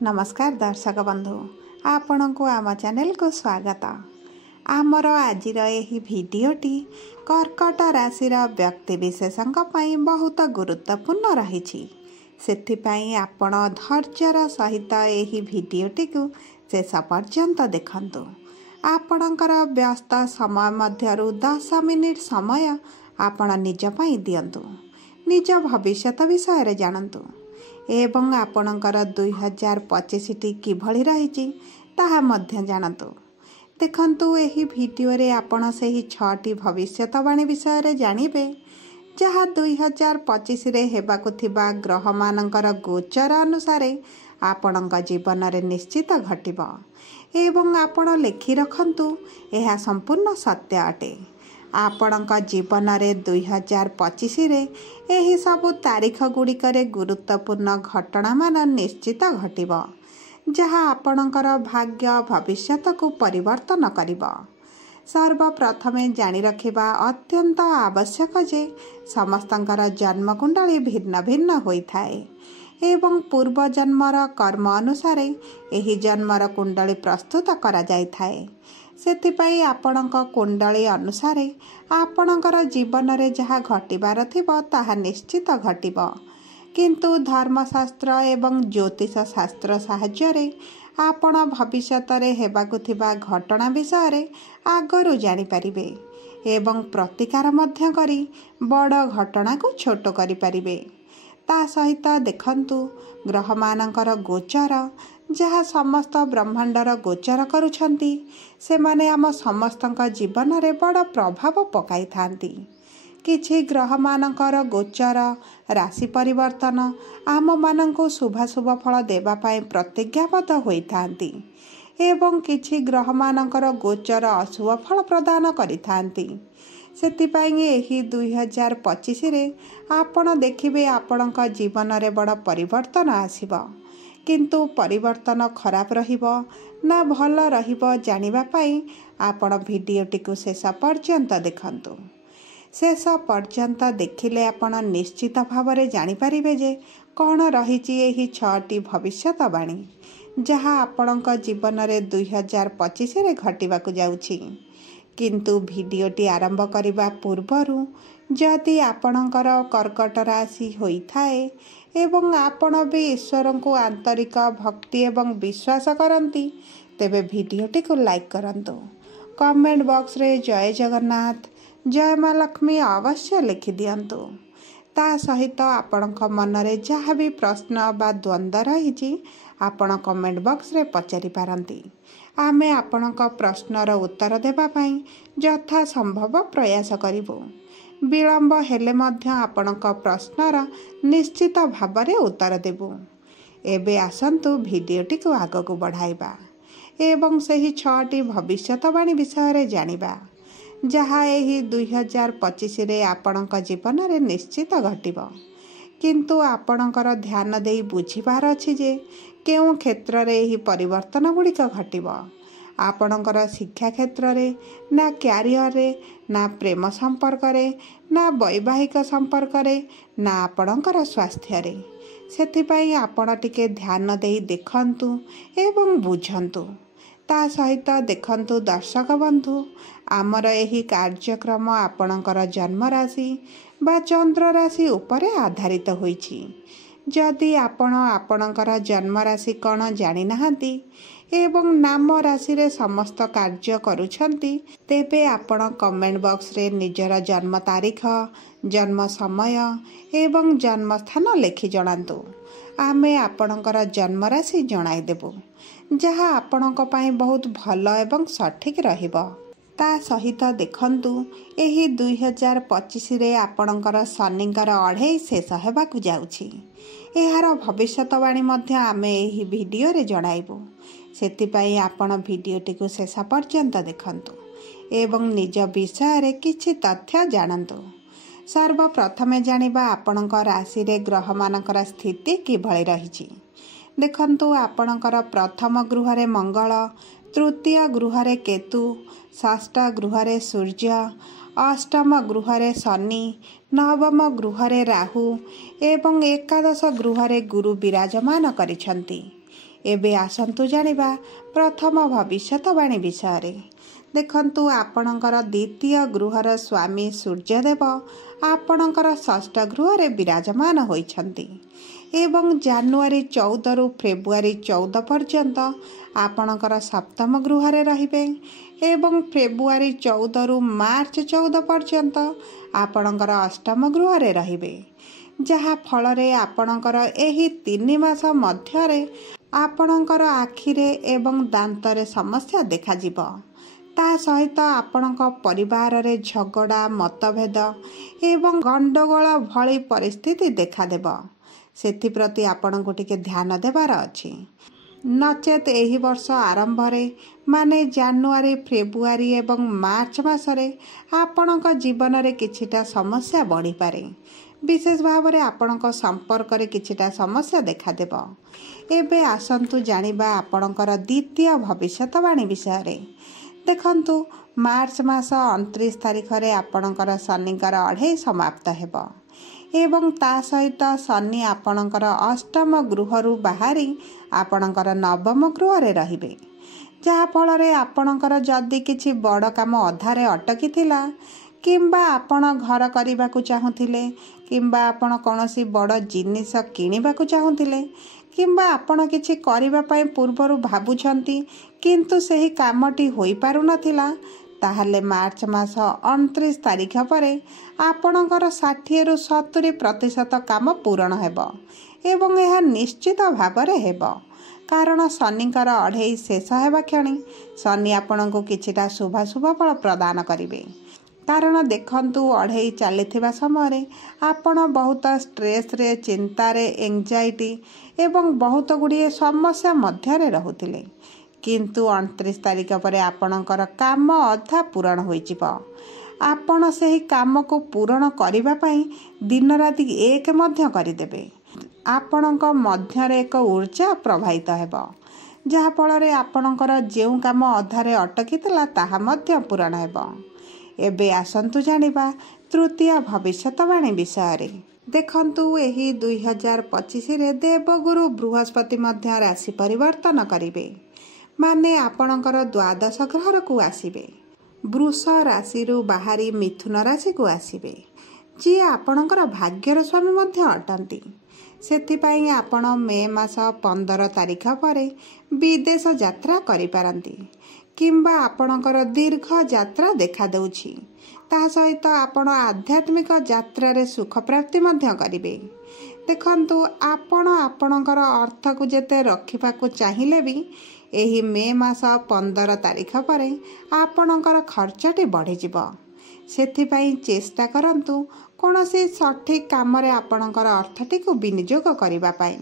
नमस्कार दर्शक बंधु आपण को आम चैनल को स्वागत। आमर आज भिडटी कर्कट राशि व्यक्ति विशेषों बहुत गुरुत्वपूर्ण रही। से आपण धैर्यर सहित यही भिडटी को शेष पर्यंत देखंतु। आपणकर व्यस्त समय मध्यरु 10 मिनिट समय आपण निज पई दियंतु। निज भविष्यत विषय जानतु एवं आपणकर 2025 टी किभଳି रही ताहा मध्य जानतु। देखंतु एही वीडियो रे आपण सेही 6टी भविष्यतवाणी विषय जानिबे जहाँ 2025 रे हेबाकु थिबा ग्रह मानकर गोचर अनुसार आपणक जीवन रे निश्चित घटिब एवं आपण लेखि रखंतु एहा संपूर्ण सत्य अटे। आपणक जीवन रे 2025 रे एही सबु तारीख गुड़िक गुरुत्वपूर्ण घटना मान निश्चित घटिब जहाँ आपणकर भाग्य भविष्यत को परिवर्तन करिब। सर्वप्रथमे जानि रखिबा अत्यंत आवश्यक जे समस्तंकर जन्म कुंडली भिन्न भिन्न होइथाए एवं पूर्व जन्मर कर्म अनुसार एही जन्मर कुंडली प्रस्तुत करा जाइथाए। सेतिपई आपणक कुंडली अनुसार आपणकर जीवन रे जहाँ घटिबार थिबो ताहा निश्चित घटिब, किंतु धर्मशास्त्र एवं ज्योतिष शास्त्र साहाय्य रे आपण भविष्यत रे हेबाकु थिबा घटना विषय रे आगरु जानि परिबे एवं प्रतिकार मध्य करी बड़ घटना को छोट करि परिबे। ता सहित देखंतु ग्रह मानकर गोचर जहाँ समस्त ब्रह्मांडर गोचर करुछंती से माने आम समस्तक जीवन रे बड़ प्रभाव पकाई थांती। किछि ग्रह मानकर गोचर राशि परिवर्तन आम मानंको शुभाशुभ फल देवा पाए प्रतिज्ञाबद्ध होई थांती एवं किछि ग्रह मानकर गोचर अशुभ फल प्रदान करि थांती। सेतिपाई एही 2025 रे आपण देखिबे आपणक जीवन रे बड़ परिवर्तन आसीबो, किंतु परिवर्तन खराब रहिबो ना भल रहिबो जानिबा पाई आपण भिडियोटी को शेष पर्यंत देखंतु। शेष पर्यंत देखिले आपण निश्चित भाव रे जानि परिबे जे कौन रहिछि एही 6टी भविष्यतवाणी जहाँ आपणक जीवन रे 2025 रे घटिबाकु जाउछि। किंतु भिडियोटी आरंभ करिबा पूर्वरु जदि आपणकर कर्कट राशि होइथाए एवं आपण भी ईश्वर को आंतरिक भक्ति एवं विश्वास करती तेबे भिडियोटी को लाइक करंतु। कमेंट बॉक्स रे जय जगन्नाथ जय माँ लक्ष्मी अवश्य लिखि दियंतु। ता सहित आपणक मन रे जहाँ भी प्रश्न बा द्वंद्व रही आपण कमेंट बॉक्स रे पचारि पारंती। आमे आपणक प्रश्नर उत्तर देबा पाई यथा संभव प्रयास करिबो। विलंब हेले मध्य आपणक प्रश्नर निश्चित भाବରେ उत्तर देबु। एबे आसंतु भिडियोटी को आगକୁ बढ़ाइबा एवं सही 6टी भविष्यतवाणी विषय जानिबा जहाँ एही 2025 रे आपणक जीवन रे निश्चित घटिब, किंतु आपणकर ध्यान देई बुझिबार अछि जे केउ क्षेत्र रे एही परिवर्तन गुड़िक घटिब। आपणकर शिक्षा क्षेत्र रे ना क्यारियर रे ना प्रेम संपर्क रे ना वैवाहिक संपर्क रे ना आपणकर स्वास्थ्य रे। सेथिपाई आपण टिके ध्यान देई देखंतु एवं बुझंतु। ता सहित देखंतु दर्शक बंधु आमर एही कार्यक्रम आपणकर जन्म राशि बा चंद्र राशि उपरे आधारित होईछि। जदि आपण आपणकर जन्म राशि कौन जानि नाहंती एवं नाम राशि रे समस्त कार्य करुछंती तेबे आपण कमेंट बॉक्स रे निजर जन्म तारीख जन्म समय एवं जन्म स्थान लिखि जणांतु। आमे आपणकर जन्म राशि जणाई देबु जहाँ आपणक पई बहुत भल एवं सठिक रहिबो। ता सहित देखंतु एही 2025 रे आपणकर शनिकर अढ़ेई शेष हेबाकु जाउछि। एहार भविष्यतवाणी मध्य आमे एही वीडियो रे जणाइबु। सेतिपाई आपण भिडियोटी को शेष पर्यंत देखंतु एवं निज विषय रे किछि तथ्य जानंतु। सर्वप्रथमे जानिबा आपणक राशि रे ग्रह मानकर स्थिति किभଳି रहिछि। देखंतु आपणकर प्रथम गृह रे मंगल, तृतीय गृह रे केतु, षष्ठ गृह रे सूर्य, अष्टम गृह रे शनि, नवम गृह रे राहु एवं एकादश गृह रे गुरु विराजमान करिछंती। एबे आसंतु जानिबा प्रथम भविष्यतवाणी विषय। देखंतु आपणकर द्वितीय गृहर स्वामी सूर्यदेव आपणकर षष्ठ गृह विराजमान होइछन्ति एवं जानुआरी 14 रु फेब्रुआरी 14 पर्यंत आपणकर सप्तम गृह रहिबे एवं फेब्रुआरी 14 रु मार्च 14 पर्यंत आपणकर अष्टम गृह रहिबे, जहा फलरे आपणकर एही 3 मास मध्यरे आपणकर आखिरे एवं दांतरे समस्या देखाजिब। ता सहित आपणक परिवार रे झगड़ा मतभेद एवं गंडगोल भली परिस्थिति देखादेब। सेथिप्रति आपणको टिके ध्यान देवार अछि। नचेत एही वर्ष आरंभ रे माने जानुआरी फेब्रुआरी एवं मार्च मासरे आपणक जीवन रे किछिटा समस्या बढ़ी पारे। विशेष भाव रे आपणक संपर्क रे किछिटा समस्या देखादेब। एबे आसंतु जानिबा आपणकर द्वितीय भविष्यतवाणी विषय रे। देखंतु मार्च मास 29 तारिख रे आपणकर शनिकर अढ़े समाप्त हेब एवं ता सहित शनि आपणकर अष्टम गृहरु बाहरी आपणकर नवम गृह रे रहिबे, जहा फल रे आपणकर जदि किछि बड़ काम अधारे अटकी थिला किंबा आपण घर करबाकू चाहुथिले किंबा आपण कोनोसी बड़ जिनिस किनिबाकू चाहुथिले किंबा आपण किछि करिबा पय पूर्वरु भाबुछंती किंतु सेही कामटी होई पारु नथिला, ताहले मार्च मास 29 तारिख परे आपणकर 60 रु 70% काम पूर्ण हेब एवं यह निश्चित भावरे हेब। कारण शनिकर अढ़ेई शेष हेबा क्षणी शनि आपणको किछिटा शुभाशुभ फल प्रदान करिवे। कारण देखंतु अढ़ेई चलिथिबा समय आपण बहुत स्ट्रेस रे चिंता रे एंजाइटी एवं बहुत गुड़िए समस्या मध्यरे रहुथिले, किंतु 29 तारिख परे आपणकर काम अधा पूर्ण होइजिब। आपण सेही काम को पूर्ण करिबा पई दिन राति एक मध्य करिदेबे। आपणक मध्यरे एक ऊर्जा प्रवाहित हेब, जहा फल रे आपणकर जेउ काम अधारे अटकीतला ताहा मध्य पूर्ण हेब। एबे आसंतु जानिबा तृतीय भविष्यतवाणी विषय रे। देखंतु एही 2025 रे देवगुरु बृहस्पति मध्य राशि परिवर्तन करिवे, माने आपणकर द्वादश ग्रह को आसीबे। वृष राशि रु बाहरी मिथुन राशि को आसीबे, जी आपणकर भाग्यर स्वामी मध्य अटंती। सेथिपाई आपण मे मास 15 तारिख परे विदेश यात्रा करि पारंती किंबा आपणकर दीर्घ यात्रा देखा देउछि। ता सहित आपण आध्यात्मिक यात्रा रे सुख प्राप्ति मध्य करिवे। देखंतु आपण आपणकर अर्थ को जेते रखिबाकू चाहिले भी एही मे मास 15 तारिख परे आपणकर खर्चटी बढ़ी जिवो। सेथिपाई चेष्टा करंतु कोनोसी सठिक काम रे आपणकर अर्थटी को विनियोग करिबा पाई,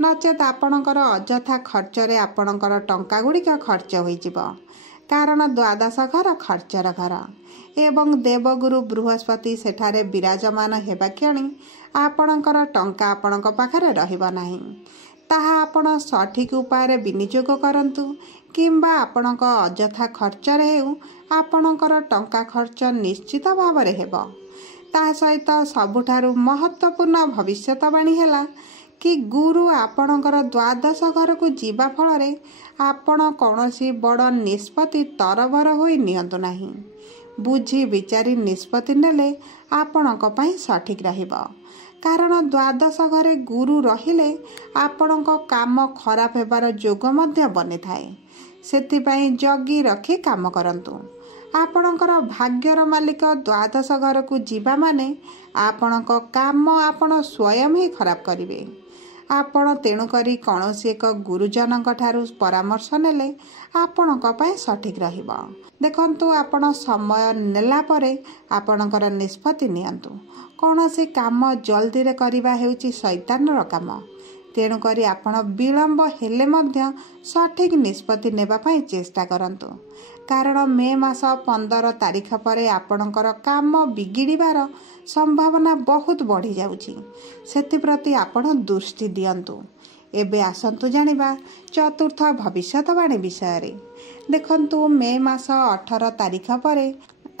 नचेत आपणकर अजथा खर्च रे आपणकर टंका गुड़िक खर्च होई जिवो। कारण द्वादश घर खर्चर घर एवं देवगुरु बृहस्पति सेठारे विराजमान हेबा क्षणी आपणकर टंका आपणक पाखरे रहिबो नाही। ताहा आपण सठिक उपाय विनियोग करंतु किंबा आपणक अजथा खर्च रे हेउ आपणकर टंका खर्च निश्चित भाव रे हेबो। ता सहित सबुठारु महत्वपूर्ण भविष्यतवाणी हेला कि गुरु आपणकर द्वादश घर को जीवा फल रे आपण कौनसी बड़ निष्पत्ति तरबर होई नियंतु नाही। बुझी विचारी निष्पत्ति नेले आपणक पई सठिक रहिबो। कारण द्वादश घरे गुरु रहिले आपणक काम खराब हेबार जोग मध्य बने थाए। सेथिपाई जगी रखी काम करंतु। आपणकर भाग्यर मालिक द्वादश घर को जीवा माने आपणक काम आपण स्वयं ही खराब करिवे। आपण तेणु करी कौनसी एक गुरुजनक ठारू परामर्श नेले आपणक पई सठिक रहिबो। देखंतु आपण समय नेला परे आपणकर निष्पत्ति नियंतु। कौनसी काम जल्दी रे करिबा हेउची शैतानर काम, तेणु करी आपण विलंब हेले मध्य सठिक निष्पत्ति नेबा पई चेष्टा करंतु। कारण मे मास 15 तारिख परे आपणकर काम बिगिड़िबार संभावना बहुत बढ़ी जाउची। सेथिप्रति आपण दृष्टि दियंतु। एबे आसंतु जानिबा चतुर्थ भविष्यतवाणी विषय रे। देखंतु मे मास 18 तारिख परे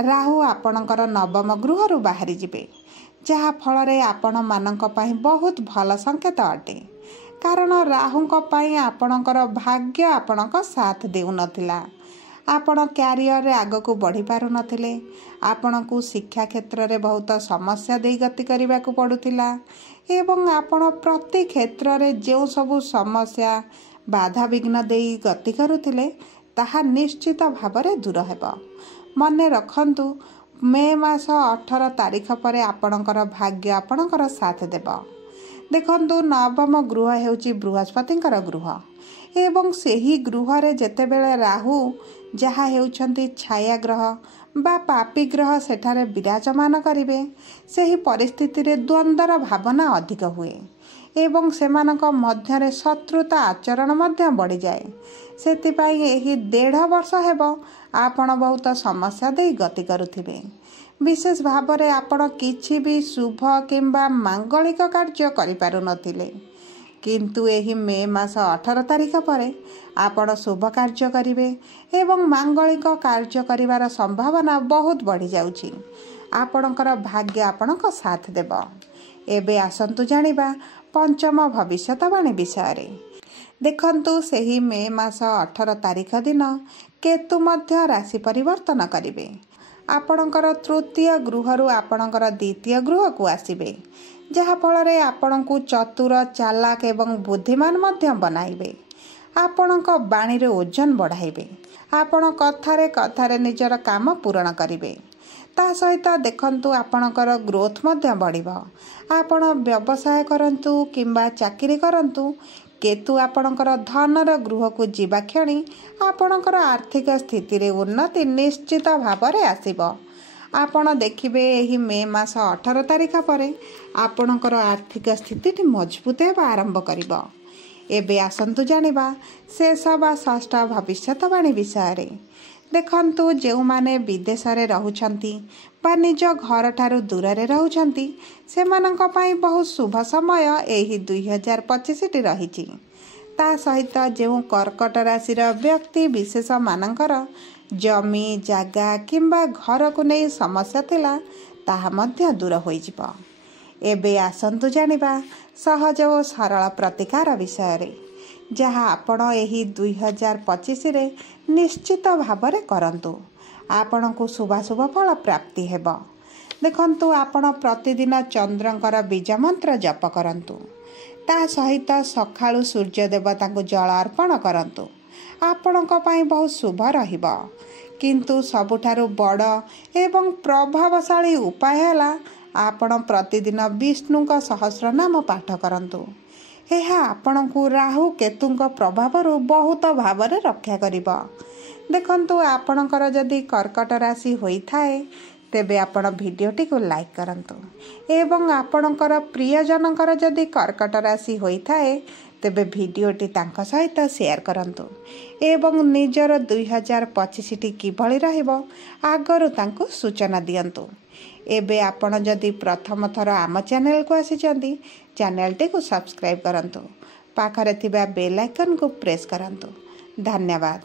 राहु आपणकर नवम गृहरु बाहरी जिबे, जहा फल रे आपण मानक पई बहुत भल संकेत अटे। କାରଣ ରାହୁଙ୍କ ପାଇଁ ଆପଣଙ୍କର ଭାଗ୍ୟ ଆପଣଙ୍କ ସାଥ ଦେଉନଥିଲା। ଆପଣ କ୍ୟାରିୟରରେ ଆଗକୁ ବଢ଼ିପାରୁନଥିଲେ। ଆପଣଙ୍କୁ ଶିକ୍ଷା କ୍ଷେତ୍ରରେ ବହୁତ ସମସ୍ୟା ଦେଇ ଗତି କରିବାକୁ ପଡ଼ୁଥିଲା ଏବଂ ଆପଣ ପ୍ରତି କ୍ଷେତ୍ରରେ ଯେଉଁ ସବୁ ସମସ୍ୟା ବାଧାବିଘ୍ନ ଦେଇ ଗତି କରୁଥିଲେ ତାହା ନିଶ୍ଚିତ ଭାବରେ ଦୂର ହେବ। ମନେ ରଖନ୍ତୁ, ମେ ମାସ 18 ତାରିଖ ପରେ ଆପଣଙ୍କର ଭାଗ୍ୟ ଆପଣଙ୍କର ସାଥ ଦେବ। ଦେଖନ୍ତୁ, ନବମ ଗୃହ ହେଉଛି ବୃହସ୍ପତିଙ୍କର ଗୃହ ଏବଂ ସେହି ଗୃହରେ ଯେତେବେଳେ ରାହୁ, ଯାହା ହେଉଛନ୍ତି ଛାୟା ଗ୍ରହ ବା ପାପୀ ଗ୍ରହ, ସେଠାରେ ବିରାଜମାନ କରିବେ, ସେହି ପରିସ୍ଥିତିରେ ଦ୍ୱନ୍ଦ୍ୱର ଭାବନା ଅଧିକ ହୁଏ ଏବଂ ସେମାନଙ୍କ ମଧ୍ୟରେ ଶତ୍ରୁତା ଆଚରଣ ମଧ୍ୟ ବଢ଼ିଯାଏ। ସେଥିପାଇଁ ଏହି 1.5 ବର୍ଷ ହେବ ଆପଣ ବହୁତ ସମସ୍ୟା ଦେଇ ଗତି କରୁଥିବେ। ବିଶେଷ ଭାବରେ ଆପଣ କିଛି ବି ଶୁଭ କିମ୍ବା ମାଙ୍ଗଳିକ କାର୍ଯ୍ୟ କରିପାରୁନଥିଲେ, କିନ୍ତୁ ଏହି ମେ ମାସ 18 ତାରିଖ ପରେ ଆପଣ ଶୁଭ କାର୍ଯ୍ୟ କରିବେ ଏବଂ ମାଙ୍ଗଳିକ କାର୍ଯ୍ୟ କରିବାର ସମ୍ଭାବନା ବହୁତ ବଢ଼ିଯାଉଛି। ଆପଣଙ୍କର ଭାଗ୍ୟ ଆପଣଙ୍କ ସାଥ ଦେବ। ଏବେ ଆସନ୍ତୁ ଜାଣିବା ପଞ୍ଚମ ଭବିଷ୍ୟତବାଣୀ ବିଷୟରେ। ଦେଖନ୍ତୁ, ସେହି ମେ ମାସ 18 ତାରିଖ ଦିନ କେତୁ ମଧ୍ୟ ରାଶି ପରିବର୍ତ୍ତନ କରିବେ। ଆପଣଙ୍କର ତୃତୀୟ ଗୃହରୁ ଆପଣଙ୍କର ଦ୍ୱିତୀୟ ଗୃହକୁ ଆସିବେ, ଯାହାଫଳରେ ଆପଣଙ୍କୁ ଚତୁର, ଚାଲାକ ଏବଂ ବୁଦ୍ଧିମାନ ମଧ୍ୟ ବନାଇବେ। ଆପଣଙ୍କ ବାଣୀରେ ଓଜନ ବଢ଼ାଇବେ। ଆପଣ କଥାରେ କଥାରେ ନିଜର କାମ ପୂରଣ କରିବେ। ତା ସହିତ ଦେଖନ୍ତୁ, ଆପଣଙ୍କର ଗ୍ରୋଥ୍ ମଧ୍ୟ ବଢ଼ିବ। ଆପଣ ବ୍ୟବସାୟ କରନ୍ତୁ କିମ୍ବା ଚାକିରି କରନ୍ତୁ, କେତୁ ଆପଣଙ୍କର ଧନର ଗୃହକୁ ଯିବା କ୍ଷଣି ଆପଣଙ୍କର ଆର୍ଥିକ ସ୍ଥିତିରେ ଉନ୍ନତି ନିଶ୍ଚିତ ଭାବରେ ଆସିବ। ଆପଣ ଦେଖିବେ, ଏହି ମେ ମାସ 18 ତାରିଖ ପରେ ଆପଣଙ୍କର ଆର୍ଥିକ ସ୍ଥିତିଟି ମଜବୁତ ହେବା ଆରମ୍ଭ କରିବ। ଏବେ ଆସନ୍ତୁ ଜାଣିବା ଶେଷ ବା ଷଷ୍ଠ ଭବିଷ୍ୟତବାଣୀ ବିଷୟରେ। ଦେଖନ୍ତୁ, ଯେଉଁମାନେ ବିଦେଶରେ ରହୁଛନ୍ତି ବା ନିଜ ଘରଠାରୁ ଦୂରରେ ରହୁଛନ୍ତି, ସେମାନଙ୍କ ପାଇଁ ବହୁତ ଶୁଭ ସମୟ ଏହି 2025ଟି ରହିଛି। ତା ସହିତ ଯେଉଁ କର୍କଟ ରାଶିର ବ୍ୟକ୍ତି ବିଶେଷମାନଙ୍କର ଜମି, ଜାଗା କିମ୍ବା ଘରକୁ ନେଇ ସମସ୍ୟା ଥିଲା, ତାହା ମଧ୍ୟ ଦୂର ହୋଇଯିବ। ଏବେ ଆସନ୍ତୁ ଜାଣିବା ସହଜ ଓ ସରଳ ପ୍ରତିକାର ବିଷୟରେ, ଯାହା ଆପଣ ଏହି 2025ରେ ନିଶ୍ଚିତ ଭାବରେ କରନ୍ତୁ। ଆପଣଙ୍କୁ ଶୁଭାଶୁଭ ଫଳ ପ୍ରାପ୍ତି ହେବ। ଦେଖନ୍ତୁ, ଆପଣ ପ୍ରତିଦିନ ଚନ୍ଦ୍ରଙ୍କର ବୀଜ ମନ୍ତ୍ର ଜପ କରନ୍ତୁ। ତା ସହିତ ସକାଳୁ ସୂର୍ଯ୍ୟ ଦେବତାଙ୍କୁ ଜଳ ଅର୍ପଣ କରନ୍ତୁ। ଆପଣଙ୍କ ପାଇଁ ବହୁତ ଶୁଭ ରହିବ। କିନ୍ତୁ ସବୁଠାରୁ ବଡ଼ ଏବଂ ପ୍ରଭାବଶାଳୀ ଉପାୟ ହେଲା ଆପଣ ପ୍ରତିଦିନ ବିଷ୍ଣୁଙ୍କ ସହସ୍ରନାମ ପାଠ କରନ୍ତୁ। ଏହା ଆପଣଙ୍କୁ ରାହୁ କେତୁଙ୍କ ପ୍ରଭାବରୁ ବହୁତ ଭାବରେ ରକ୍ଷା କରିବ। ଦେଖନ୍ତୁ, ଆପଣଙ୍କର ଯଦି କର୍କଟ ରାଶି ହୋଇଥାଏ, ତେବେ ଆପଣ ଭିଡ଼ିଓଟିକୁ ଲାଇକ୍ କରନ୍ତୁ ଏବଂ ଆପଣଙ୍କର ପ୍ରିୟଜନଙ୍କର ଯଦି କର୍କଟ ରାଶି ହୋଇଥାଏ, ତେବେ ଭିଡ଼ିଓଟି ତାଙ୍କ ସହିତ ସେୟାର କରନ୍ତୁ ଏବଂ ନିଜର 2025ଟି କିଭଳି ରହିବ ଆଗରୁ ତାଙ୍କୁ ସୂଚନା ଦିଅନ୍ତୁ। ଏବେ ଆପଣ ଯଦି ପ୍ରଥମ ଥର ଆମ ଚ୍ୟାନେଲକୁ ଆସିଛନ୍ତି, ଚ୍ୟାନେଲଟିକୁ ସବସ୍କ୍ରାଇବ୍ କରନ୍ତୁ। ପାଖରେ ଥିବା ବେଲ୍ ଆଇକନ୍କୁ ପ୍ରେସ୍ କରନ୍ତୁ। ଧନ୍ୟବାଦ।